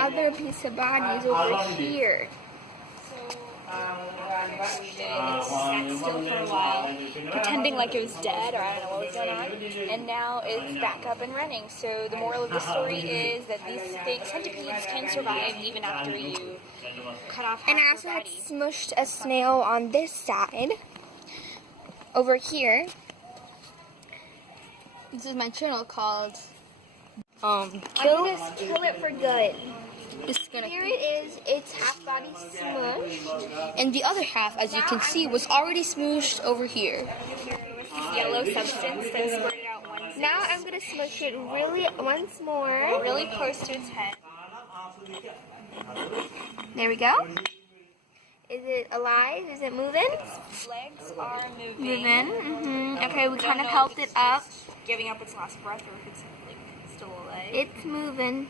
other piece of body is over here. We sat still for a while, pretending like it was dead, or I don't know what was going on, and now it's back up and running. So the moral of the story is that these centipedes can survive even after you cut off half And I their also had body. smushed a snail on this side, over here. This is my channel called Kill It for Good. Here it is, it's half body smushed, and the other half, as you can see, was already smooshed over here. Yellow substance that squirted out one side. Now I'm gonna smush it once more. Really close to its head. There we go. Is it alive? Is it moving? Its legs are moving. Okay, we kind of helped it up. Giving up its last breath, or if it's like still alive. It's moving.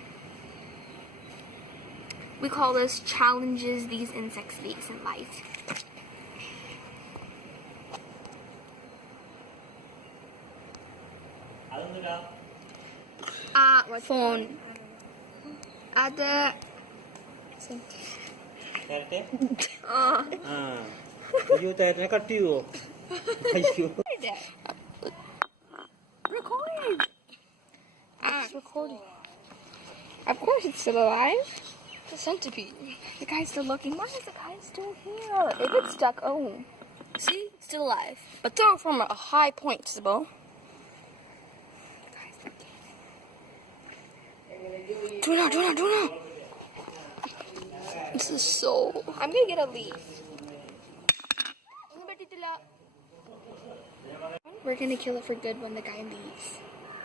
We call this challenges these insects face in life. What phone? Ada. Recording. It's recording. Of course, it's still alive. The centipede. The guy's still looking. Why is the guy still here? If it's stuck, oh. See? It's still alive. But throw it from a high point, Sybil. The guy's looking. Do it now. This is so... I'm gonna get a leaf. We're gonna kill it for good when the guy leaves.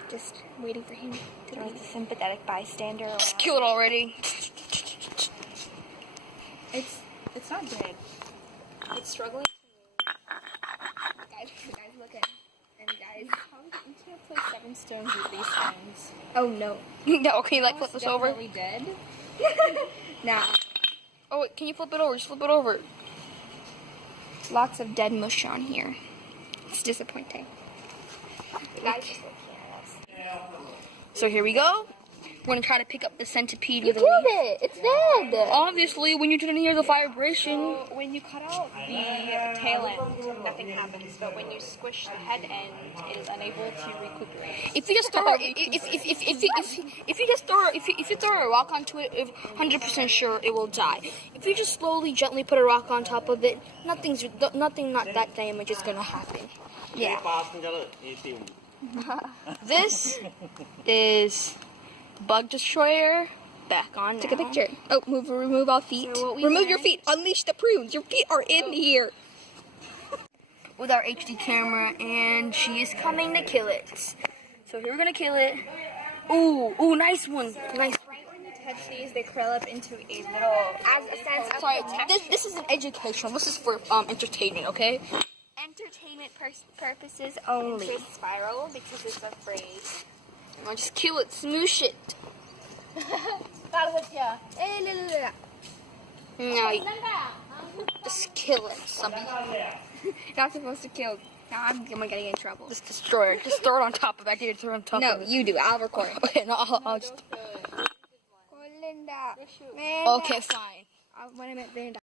Just waiting for him to leave. A sympathetic bystander. Just kill it already. It's not dead. It's struggling to move. The guy's looking. And guys, You can't play 7 stones with these stones. oh no. No, can you like flip It's this over? definitely dead. Nah. Oh wait, can you flip it over? Just flip it over. Lots of dead mush on here. It's disappointing. The guy's just looking at us. So here we go. We're gonna try to pick up the centipede You with a killed leaf. it! It's dead! Obviously, when you didn't hear the vibration. So when you cut out the tail end, nothing happens. But when you squish the head end, it is unable to recuperate. If you just throw if you throw a rock onto it, 100% sure it will die. If you just slowly, gently put a rock on top of it, nothing not that damage is gonna happen. Yeah. This is Bug Destroyer. Back on. Take a picture. Oh, remove all feet. So remove your feet. Unleash the prunes. Your feet are in here. With our HD camera, and she is coming to kill it. So here we're gonna kill it. Ooh, nice one. Nice. Right when you touch these, they curl up into a little... As a sense of sorry, this isn't educational. This is for entertainment, okay? Entertainment purposes only. Into a spiral because it's afraid. I'll just kill it, smoosh it. No, just kill it. Something. Not supposed to kill. Now I'm gonna get in trouble. Just destroy it. Just throw it on top of it. I can throw it on top of it. No, you do. I'll record it. Okay, no, I'll just. Okay, fine. When I met Vanda.